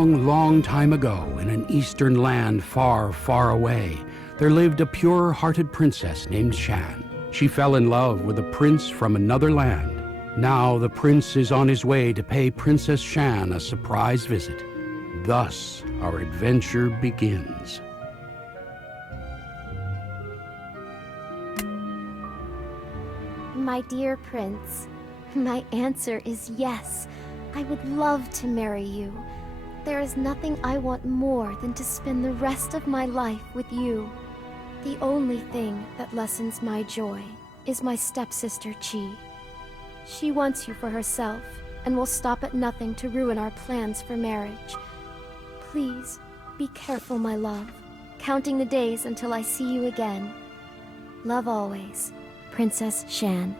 long, long time ago, in an eastern land far, far away, there lived a pure-hearted princess named Shan. She fell in love with a prince from another land. Now the prince is on his way to pay Princess Shan a surprise visit. Thus, our adventure begins. My dear prince, my answer is yes. I would love to marry you. There is nothing I want more than to spend the rest of my life with you. The only thing that lessens my joy is my stepsister Chi. She wants you for herself and will stop at nothing to ruin our plans for marriage. Please, be careful, my love, counting the days until I see you again. Love always, Princess Shan.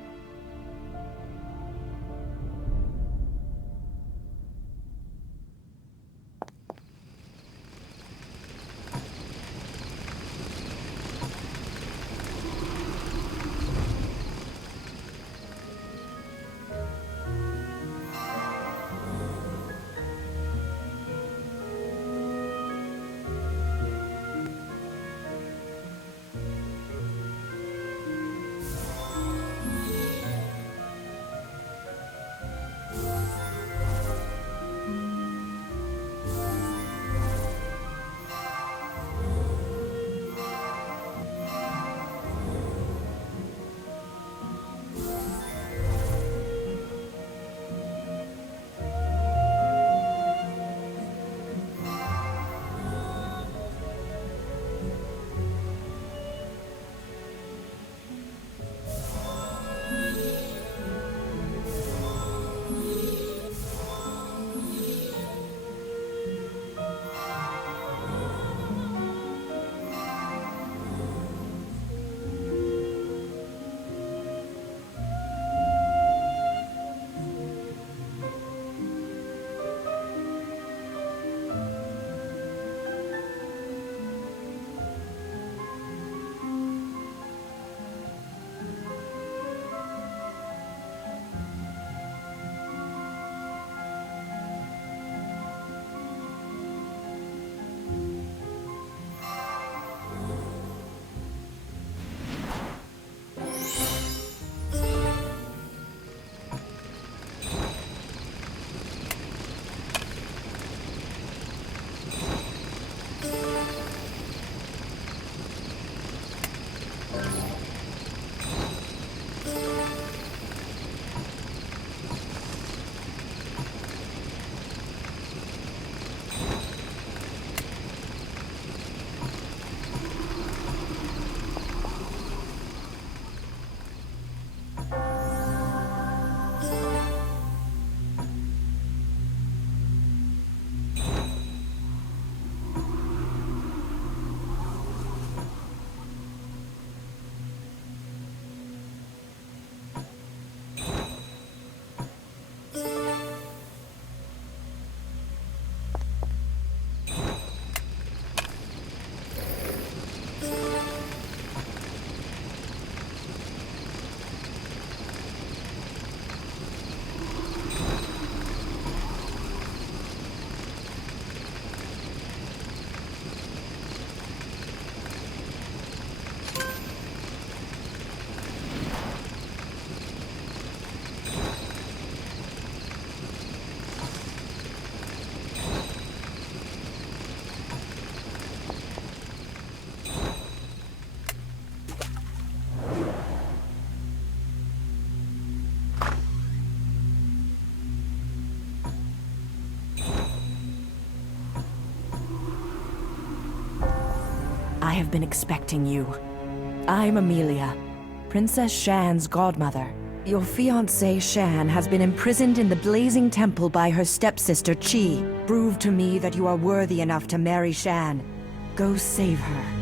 I have been expecting you. I'm Amelia, Princess Shan's godmother. Your fiancée, Shan, has been imprisoned in the Blazing Temple by her stepsister, Chi. Prove to me that you are worthy enough to marry Shan. Go save her.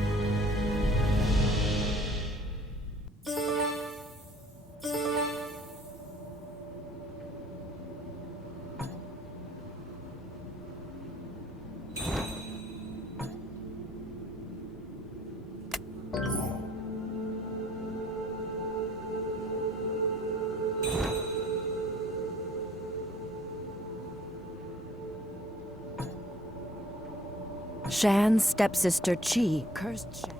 Shan's stepsister Chi cursed Shan.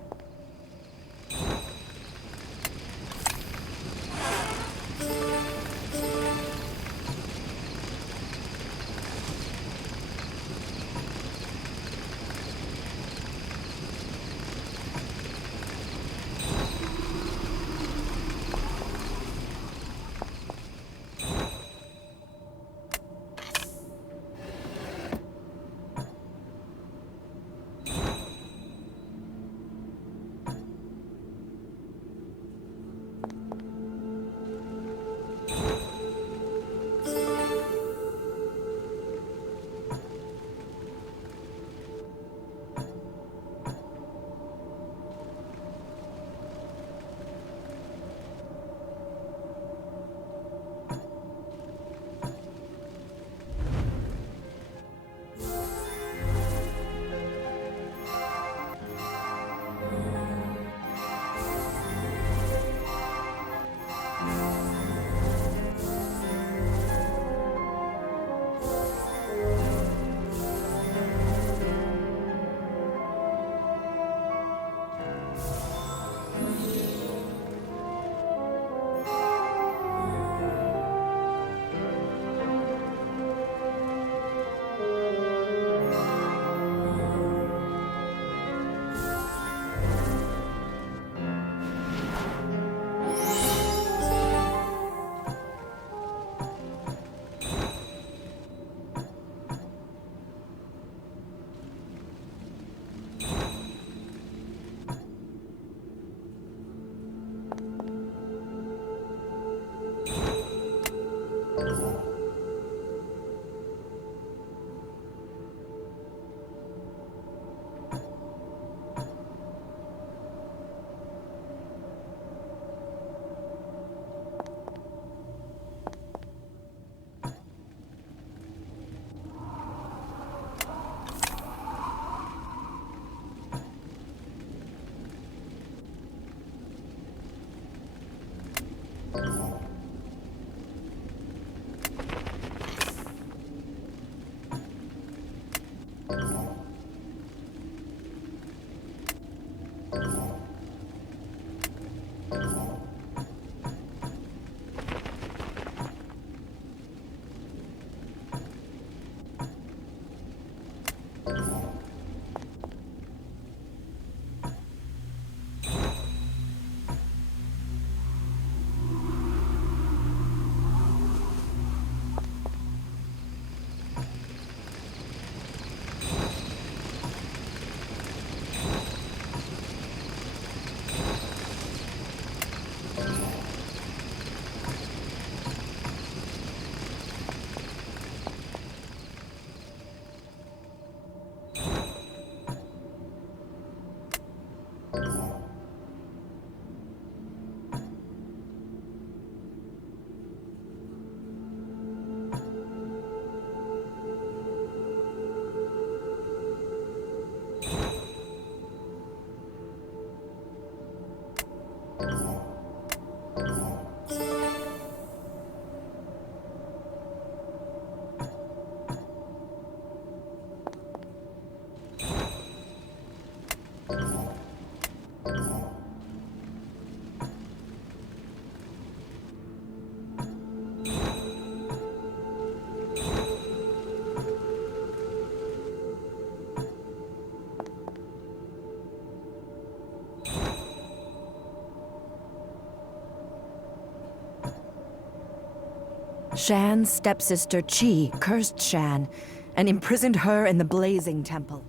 Shan's stepsister Chi cursed Shan and imprisoned her in the blazing temple.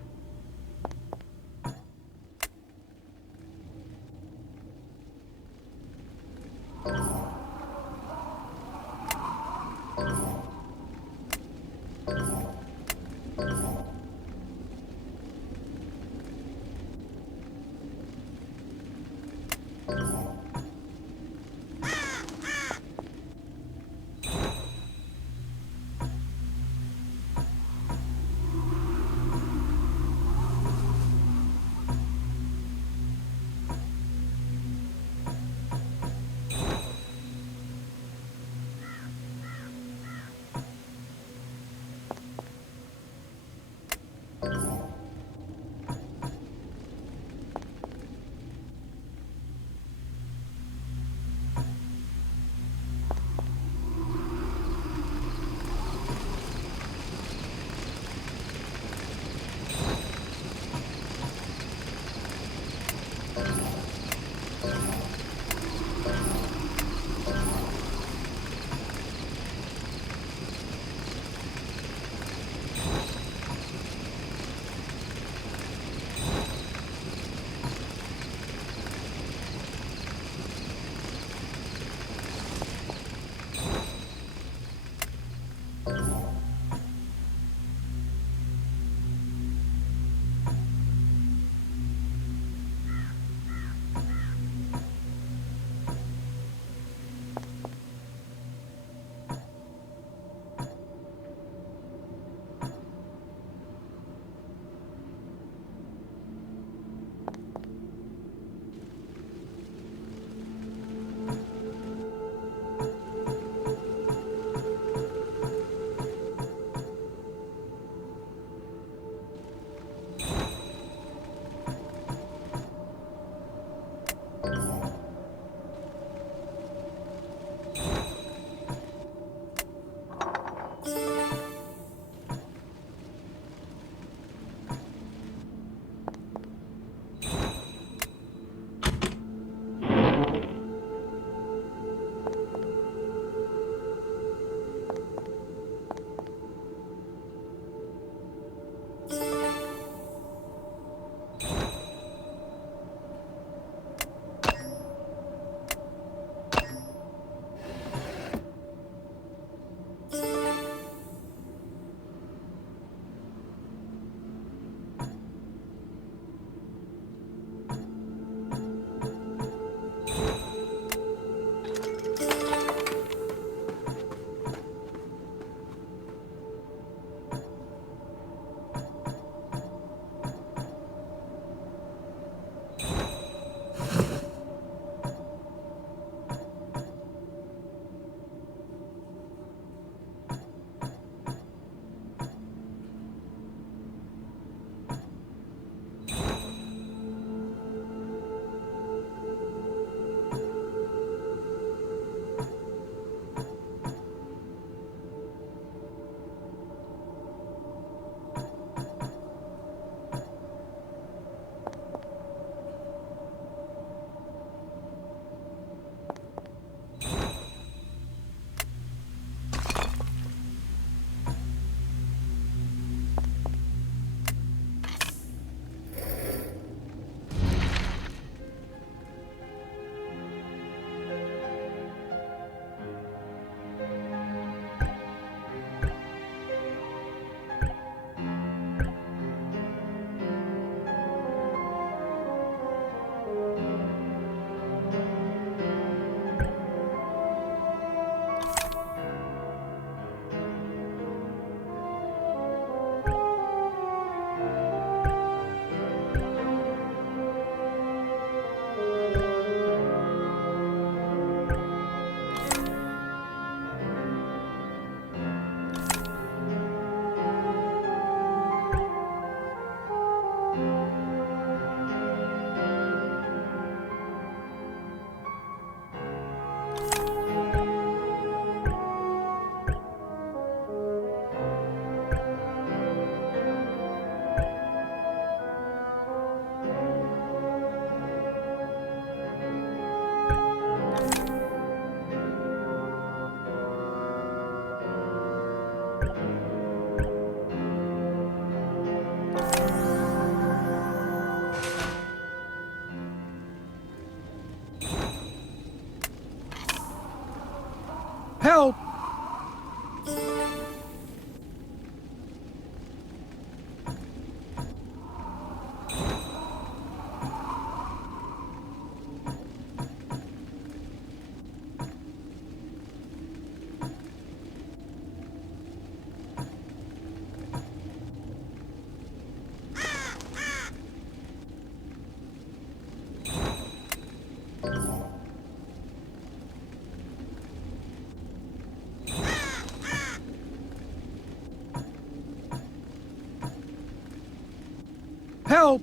Help!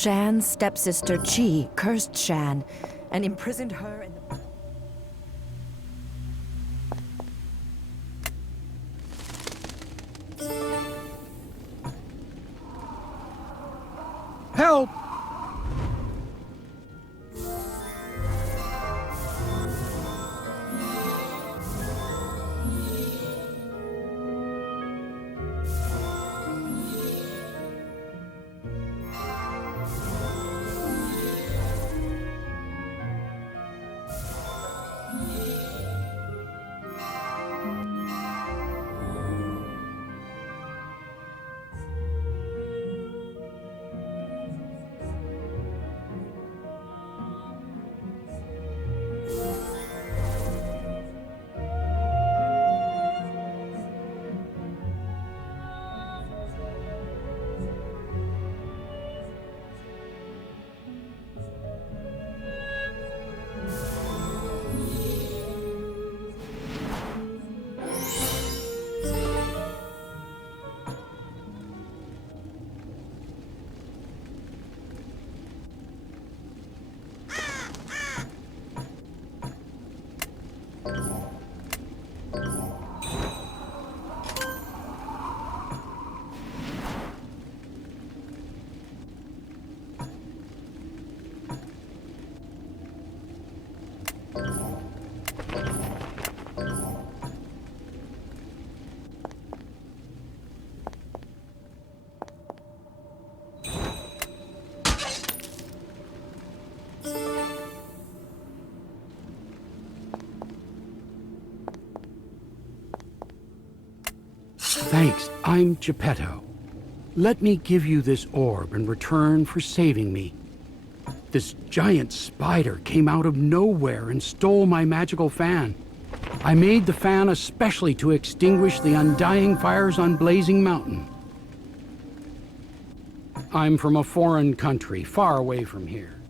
Shan's stepsister Chi cursed Shan and imprisoned her in the... Help! Thanks, I'm Geppetto. Let me give you this orb in return for saving me. This giant spider came out of nowhere and stole my magical fan. I made the fan especially to extinguish the undying fires on Blazing Mountain. I'm from a foreign country, far away from here.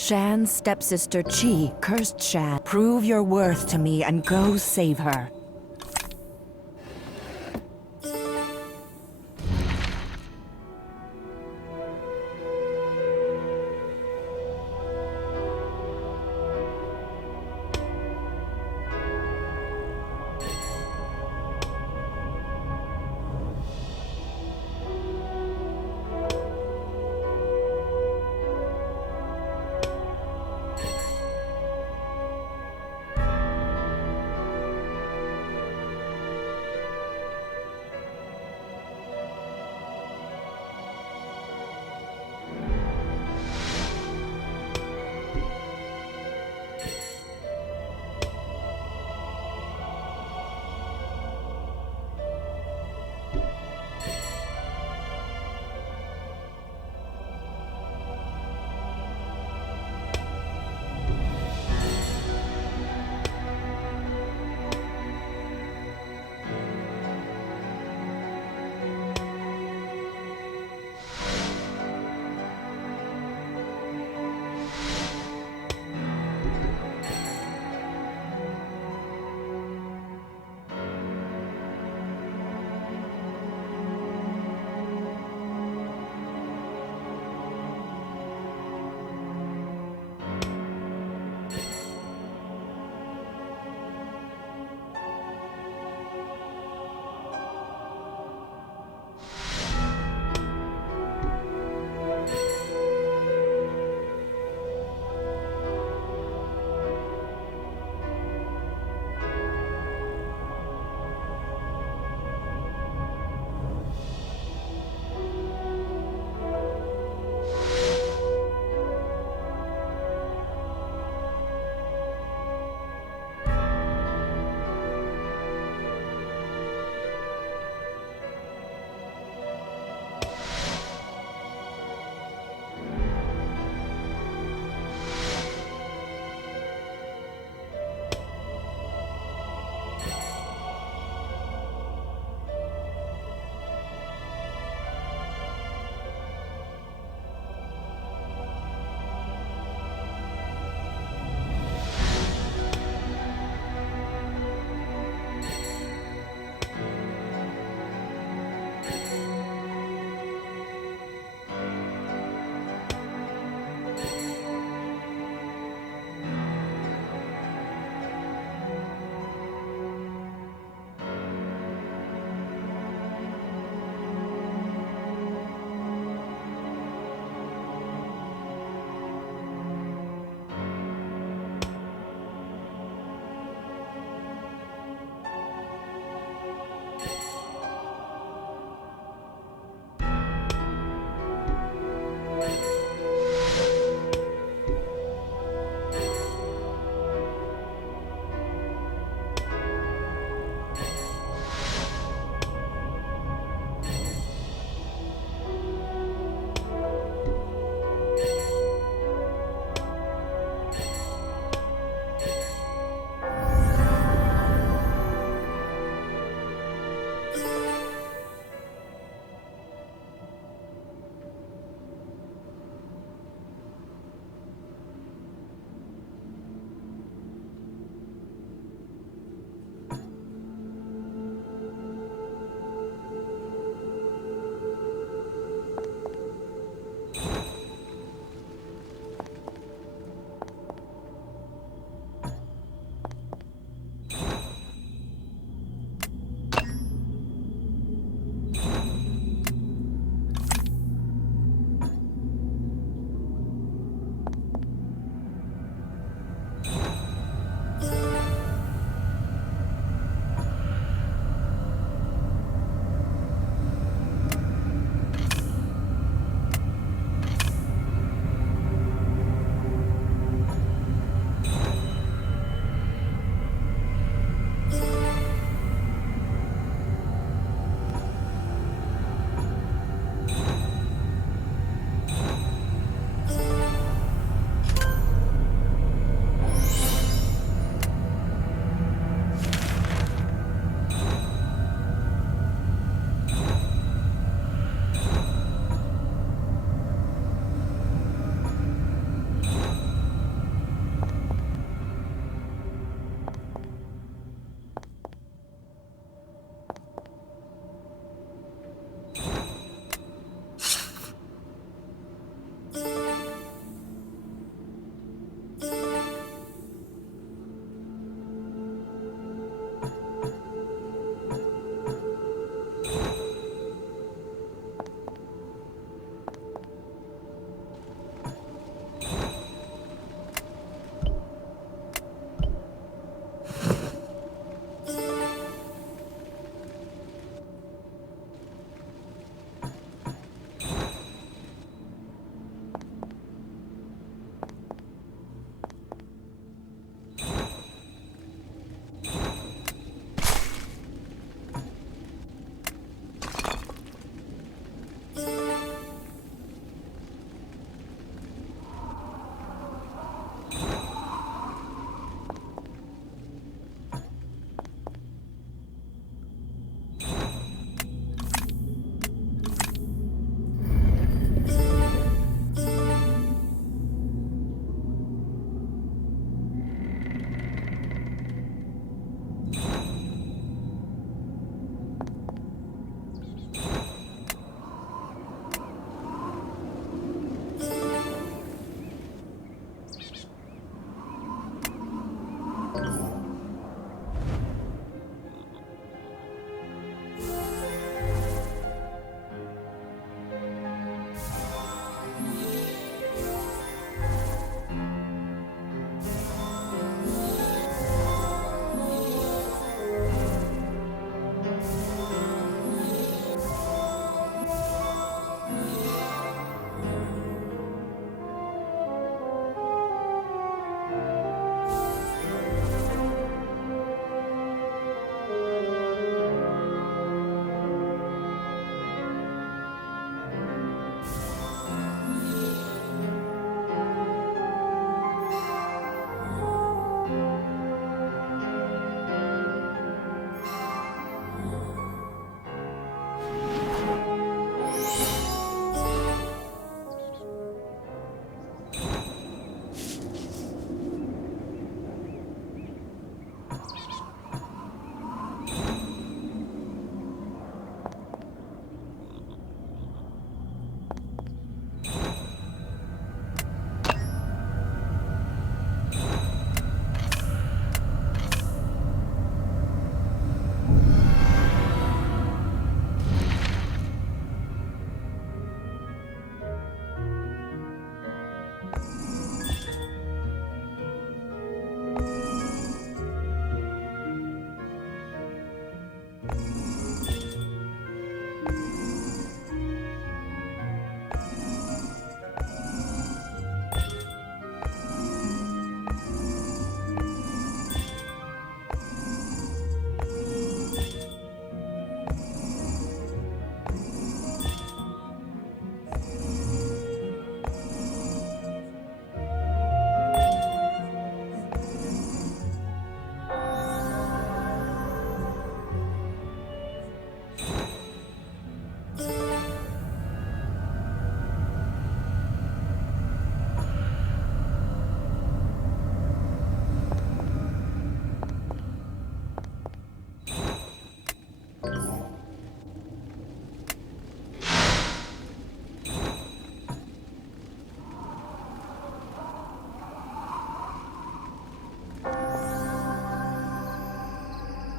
Shan's stepsister Chi cursed Shan. Prove your worth to me and go save her.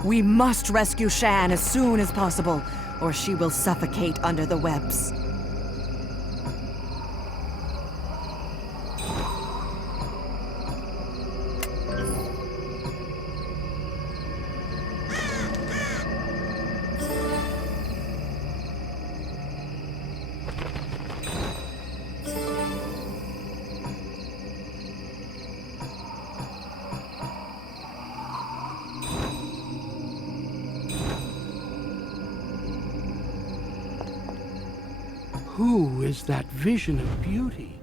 We must rescue Shan as soon as possible, or she will suffocate under the webs. Who is that vision of beauty?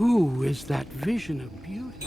Who is that vision of beauty?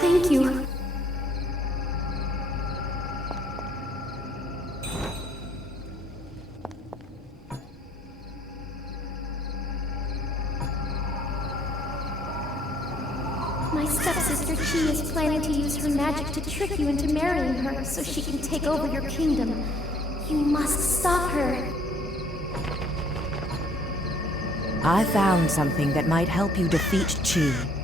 Thank you. My stepsister Chi is planning to use her magic to trick you into marrying her so she can take over your kingdom. You must stop her. I found something that might help you defeat Chi.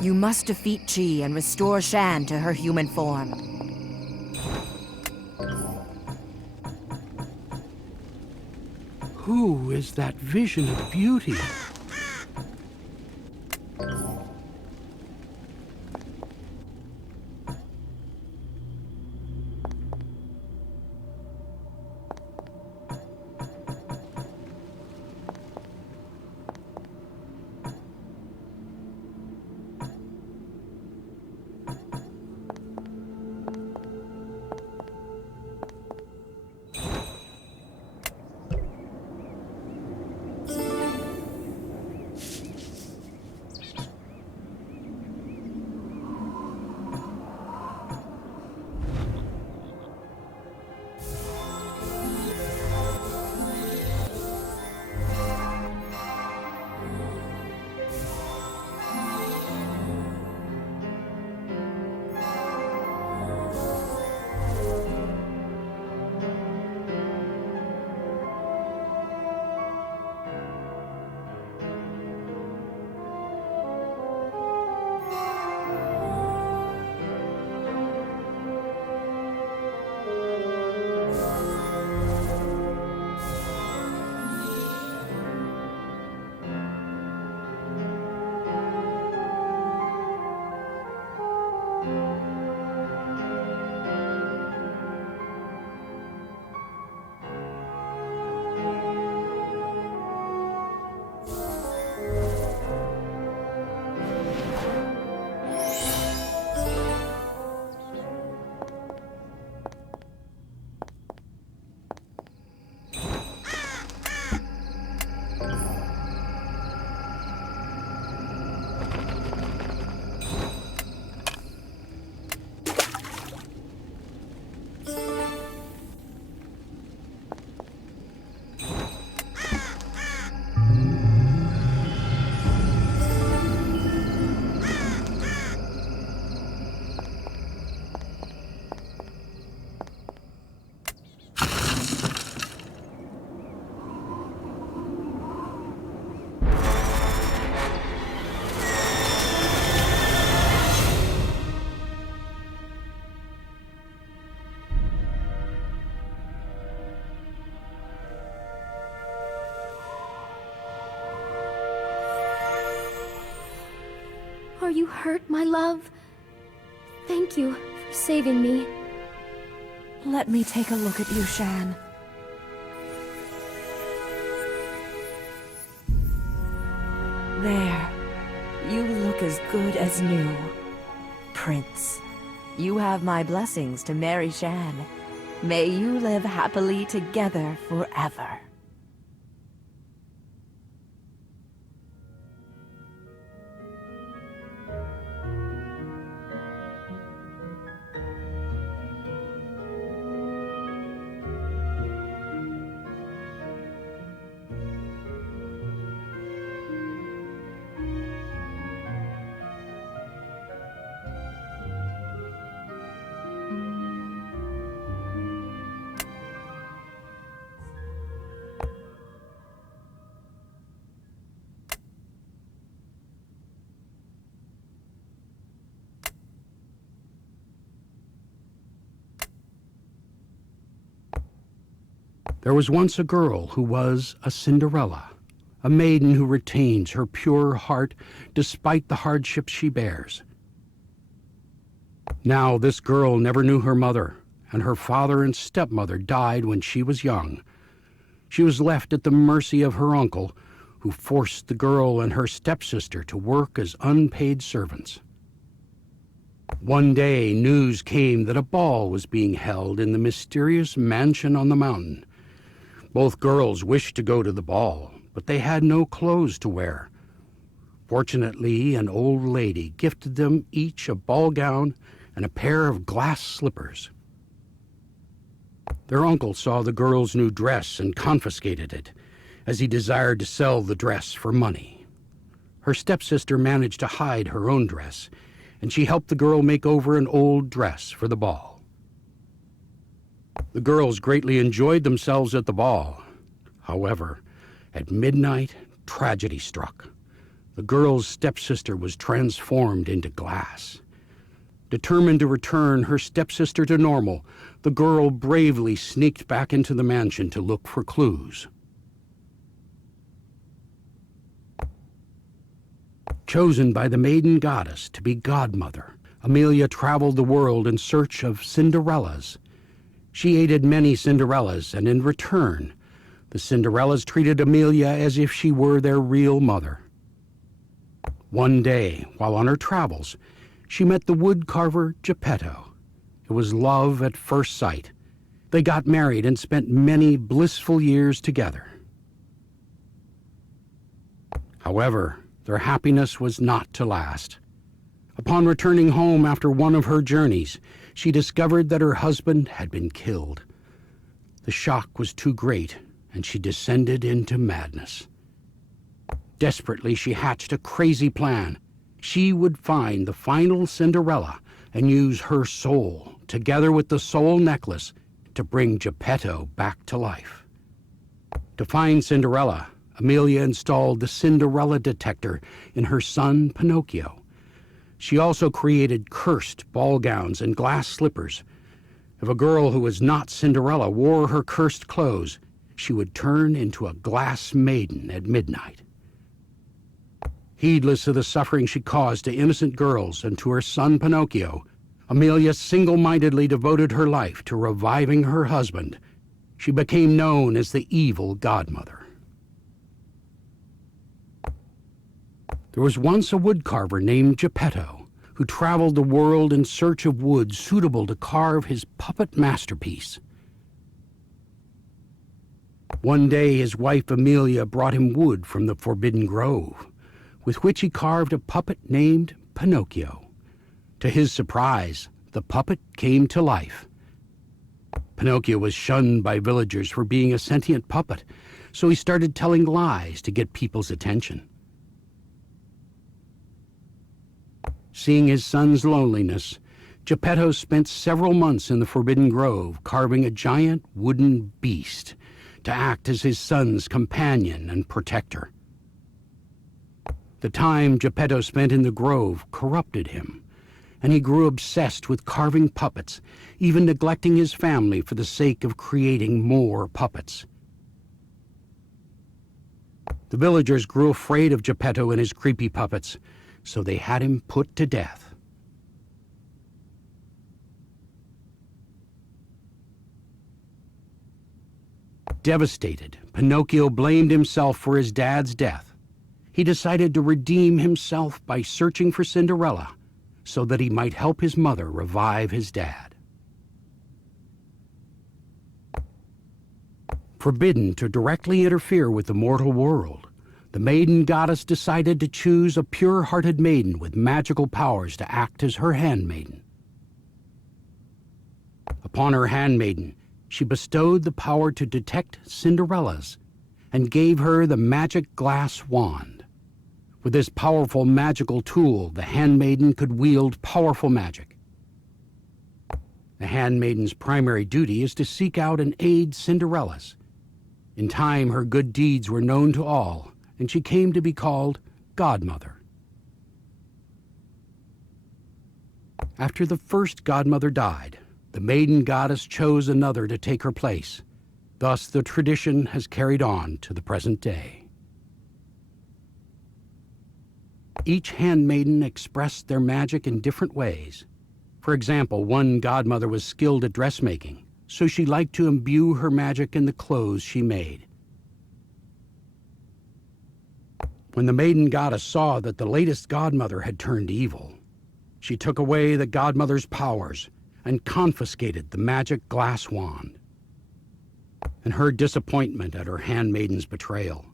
You must defeat Chi and restore Shan to her human form. Who is that vision of beauty? Are you hurt, my love? Thank you for saving me. Let me take a look at you, Shan. There. You look as good as new. Prince, you have my blessings to marry Shan. May you live happily together forever. There was once a girl who was a Cinderella, a maiden who retains her pure heart despite the hardships she bears. Now this girl never knew her mother, and her father and stepmother died when she was young. She was left at the mercy of her uncle, who forced the girl and her stepsister to work as unpaid servants. One day, news came that a ball was being held in the mysterious mansion on the mountain. Both girls wished to go to the ball, but they had no clothes to wear. Fortunately, an old lady gifted them each a ball gown and a pair of glass slippers. Their uncle saw the girl's new dress and confiscated it, as he desired to sell the dress for money. Her stepsister managed to hide her own dress, and she helped the girl make over an old dress for the ball. The girls greatly enjoyed themselves at the ball. However, at midnight, tragedy struck. The girl's stepsister was transformed into glass. Determined to return her stepsister to normal, the girl bravely sneaked back into the mansion to look for clues. Chosen by the maiden goddess to be godmother, Amelia traveled the world in search of Cinderellas. She aided many Cinderellas, and in return, the Cinderellas treated Amelia as if she were their real mother. One day, while on her travels, she met the woodcarver Geppetto. It was love at first sight. They got married and spent many blissful years together. However, their happiness was not to last. Upon returning home after one of her journeys, she discovered that her husband had been killed. The shock was too great, and she descended into madness. Desperately, she hatched a crazy plan. She would find the final Cinderella and use her soul, together with the soul necklace, to bring Geppetto back to life. To find Cinderella, Amelia installed the Cinderella detector in her son Pinocchio. She also created cursed ball gowns and glass slippers. If a girl who was not Cinderella wore her cursed clothes, she would turn into a glass maiden at midnight. Heedless of the suffering she caused to innocent girls and to her son Pinocchio, Amelia single-mindedly devoted her life to reviving her husband. She became known as the evil godmother. There was once a woodcarver named Geppetto who traveled the world in search of wood suitable to carve his puppet masterpiece. One day his wife Amelia brought him wood from the Forbidden Grove, with which he carved a puppet named Pinocchio. To his surprise, the puppet came to life. Pinocchio was shunned by villagers for being a sentient puppet, so he started telling lies to get people's attention. Seeing his son's loneliness, Geppetto spent several months in the Forbidden Grove carving a giant wooden beast to act as his son's companion and protector. The time Geppetto spent in the grove corrupted him, and he grew obsessed with carving puppets, even neglecting his family for the sake of creating more puppets. The villagers grew afraid of Geppetto and his creepy puppets, so they had him put to death. Devastated, Pinocchio blamed himself for his dad's death. He decided to redeem himself by searching for Cinderella so that he might help his mother revive his dad. Forbidden to directly interfere with the mortal world, the maiden goddess decided to choose a pure-hearted maiden with magical powers to act as her handmaiden. Upon her handmaiden, she bestowed the power to detect Cinderellas and gave her the magic glass wand. With this powerful magical tool, the handmaiden could wield powerful magic. The handmaiden's primary duty is to seek out and aid Cinderellas. In time, her good deeds were known to all, and she came to be called Godmother. After the first godmother died, the maiden goddess chose another to take her place. Thus, the tradition has carried on to the present day. Each handmaiden expressed their magic in different ways. For example, one godmother was skilled at dressmaking, so she liked to imbue her magic in the clothes she made. When the maiden goddess saw that the latest godmother had turned evil, she took away the godmother's powers and confiscated the magic glass wand. In her disappointment at her handmaiden's betrayal,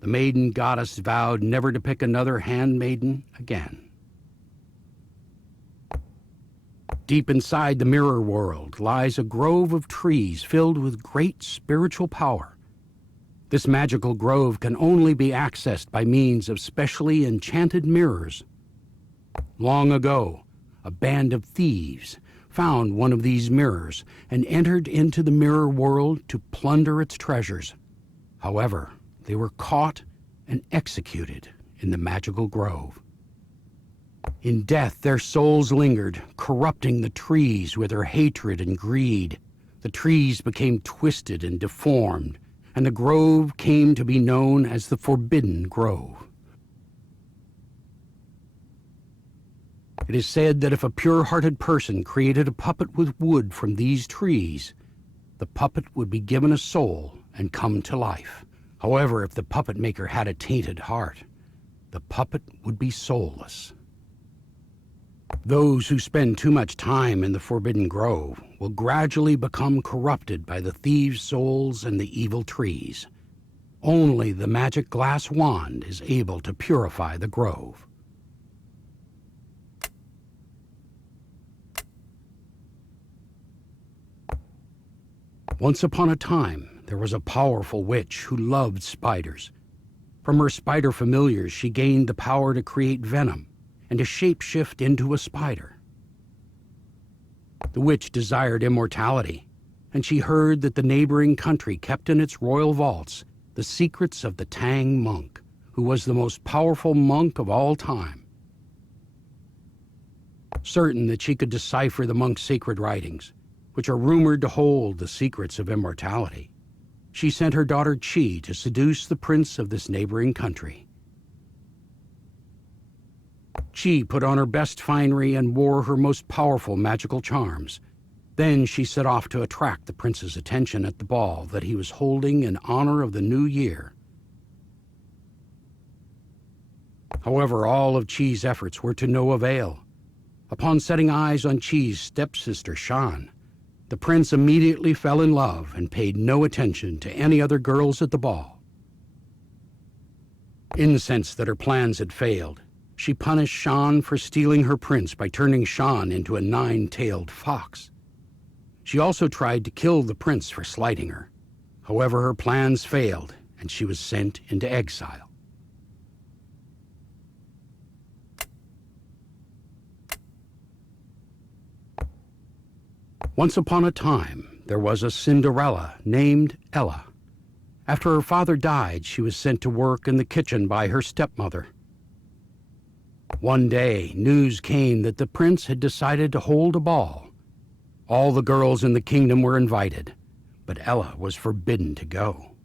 the maiden goddess vowed never to pick another handmaiden again. Deep inside the mirror world lies a grove of trees filled with great spiritual power. This magical grove can only be accessed by means of specially enchanted mirrors. Long ago, a band of thieves found one of these mirrors and entered into the mirror world to plunder its treasures. However, they were caught and executed in the magical grove. In death, their souls lingered, corrupting the trees with their hatred and greed. The trees became twisted and deformed, and the grove came to be known as the Forbidden Grove. It is said that if a pure-hearted person created a puppet with wood from these trees, the puppet would be given a soul and come to life. However, if the puppet maker had a tainted heart, the puppet would be soulless. Those who spend too much time in the Forbidden Grove will gradually become corrupted by the thieves' souls and the evil trees. Only the magic glass wand is able to purify the grove. Once upon a time, there was a powerful witch who loved spiders. From her spider familiars, she gained the power to create venom and to shapeshift into a spider. The witch desired immortality, and she heard that the neighboring country kept in its royal vaults the secrets of the Tang monk, who was the most powerful monk of all time. Certain that she could decipher the monk's sacred writings, which are rumored to hold the secrets of immortality, she sent her daughter Chi to seduce the prince of this neighboring country. Chi put on her best finery and wore her most powerful magical charms. Then she set off to attract the prince's attention at the ball that he was holding in honor of the new year. However, all of Chi's efforts were to no avail. Upon setting eyes on Chi's stepsister Shan, the prince immediately fell in love and paid no attention to any other girls at the ball. Incensed that her plans had failed, she punished Shan for stealing her prince by turning Shan into a 9-tailed fox. She also tried to kill the prince for slighting her. However, her plans failed, and she was sent into exile. Once upon a time, there was a Cinderella named Ella. After her father died, she was sent to work in the kitchen by her stepmother. One day, news came that the prince had decided to hold a ball. All the girls in the kingdom were invited, but Ella was forbidden to go.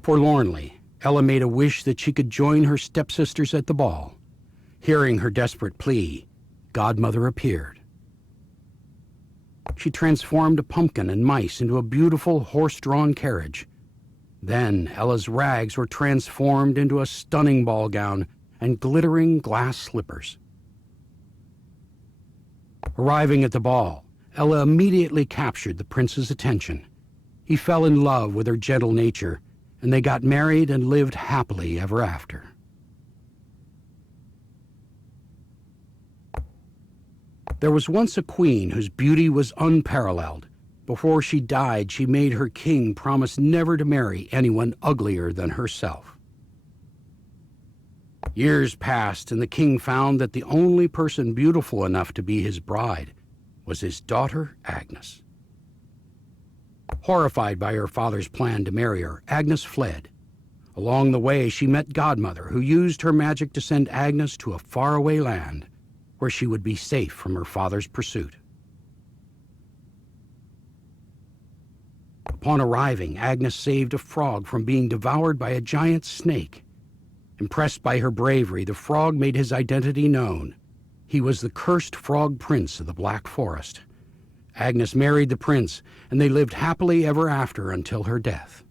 Forlornly, Ella made a wish that she could join her stepsisters at the ball. Hearing her desperate plea, Godmother appeared. She transformed a pumpkin and mice into a beautiful horse-drawn carriage. Then Ella's rags were transformed into a stunning ball gown and glittering glass slippers. Arriving at the ball, Ella immediately captured the prince's attention. He fell in love with her gentle nature, and they got married and lived happily ever after. There was once a queen whose beauty was unparalleled. Before she died, she made her king promise never to marry anyone uglier than herself. Years passed, and the king found that the only person beautiful enough to be his bride was his daughter, Agnes. Horrified by her father's plan to marry her, Agnes fled. Along the way, she met Godmother, who used her magic to send Agnes to a faraway land where she would be safe from her father's pursuit. Upon arriving, Agnes saved a frog from being devoured by a giant snake. Impressed by her bravery, the frog made his identity known. He was the cursed frog prince of the Black Forest. Agnes married the prince, and they lived happily ever after until her death.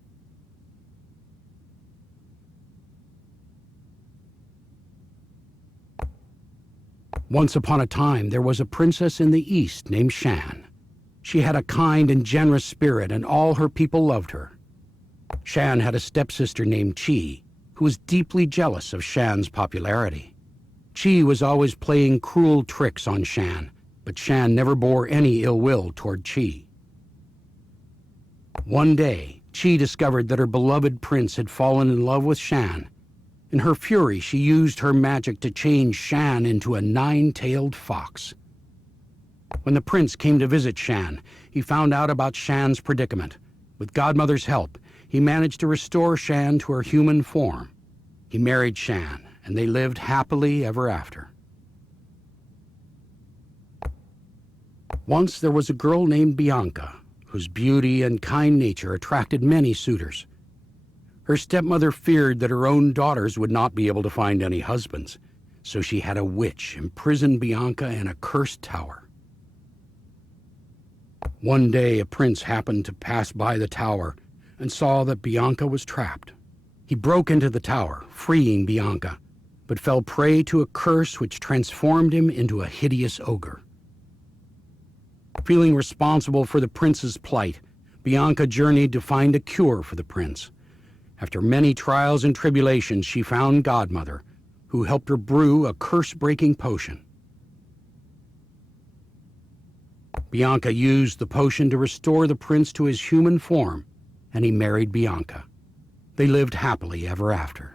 Once upon a time, there was a princess in the East named Shan. She had a kind and generous spirit, and all her people loved her. Shan had a stepsister named Chi, who was deeply jealous of Shan's popularity. Chi was always playing cruel tricks on Shan, but Shan never bore any ill will toward Chi. One day, Chi discovered that her beloved prince had fallen in love with Shan. In her fury, she used her magic to change Shan into a 9-tailed fox. When the prince came to visit Shan, he found out about Shan's predicament. With Godmother's help, he managed to restore Shan to her human form. He married Shan, and they lived happily ever after. Once there was a girl named Bianca, whose beauty and kind nature attracted many suitors. Her stepmother feared that her own daughters would not be able to find any husbands, so she had a witch imprison Bianca in a cursed tower. One day a prince happened to pass by the tower and saw that Bianca was trapped. He broke into the tower, freeing Bianca, but fell prey to a curse which transformed him into a hideous ogre. Feeling responsible for the prince's plight, Bianca journeyed to find a cure for the prince. After many trials and tribulations, she found Godmother, who helped her brew a curse-breaking potion. Bianca used the potion to restore the prince to his human form, and he married Bianca. They lived happily ever after.